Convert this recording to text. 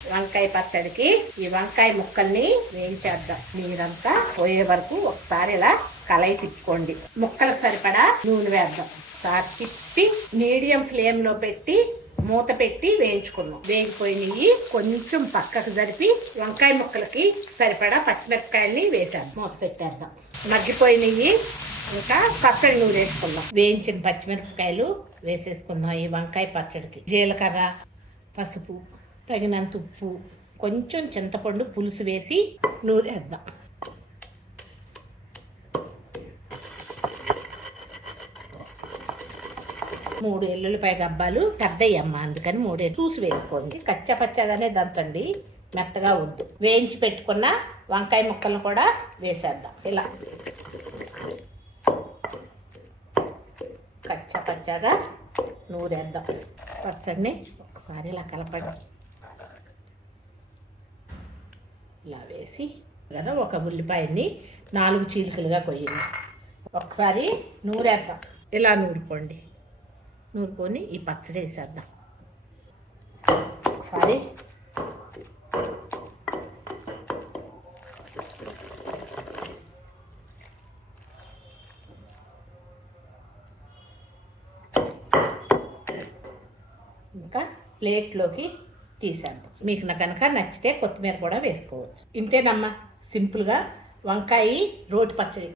వంకాయ పచ్చడికి ఈ వంకాయ ముక్కల్ని వేయించేద్దాం. నీరంతా పోయే వరకు ఒకసారి ఇలా కలయి తిప్పుకోండి. ముక్కలకు సరిపడా నూనె వేద్దాం. ఒకసారి తిప్పి మీడియం ఫ్లేమ్ లో పెట్టి మూత పెట్టి వేయించుకున్నాం. వేగిపోయినవి కొంచెం పక్కకు జరిపి వంకాయ ముక్కలకి సరిపడా పచ్చిమిరపకాయల్ని వేసాం. మూత పెట్టేద్దాం. మగ్గిపోయినవి ఇంకా పచ్చడి నూనె వేసుకుందాం. వేయించిన పచ్చిమిరపకాయలు వేసేసుకుందాం. ఈ వంకాయ పచ్చడికి జీలకర్ర, పసుపు, తగినంత ఉప్పు, కొంచెం చింతపండు పులుసు వేసి నూరేద్దాం. మూడు ఎల్లుల్లిపాయ గబ్బాలు పెద్దయ్యమ్మ, అందుకని మూడే చూసి వేసుకోండి. కచ్చా పచ్చగానే దంచండి, మెత్తగా వద్దు. వేయించి పెట్టుకున్న వంకాయ ముక్కలను కూడా వేసేద్దాం. ఇలా కచ్చా పచ్చగా నూరేద్దాం. పచ్చడిని ఒకసారి ఇలా కలపండి. ఇలా వేసి కదా ఒక ఉల్లిపాయని 4 చీలికలుగా కొయ్యండి. ఒకసారి నూరేద్దాం. ఇలా నూరుకోండి. నూరుకొని ఈ పచ్చడి వేసేద్దాం. ఒకసారి ఇంకా ప్లేట్లోకి తీసేద్దాం. మీకు కనుక నచ్చితే కొత్తిమీర కూడా వేసుకోవచ్చు. ఇంతేనమ్మా, సింపుల్గా వంకాయ రోటి పచ్చడి.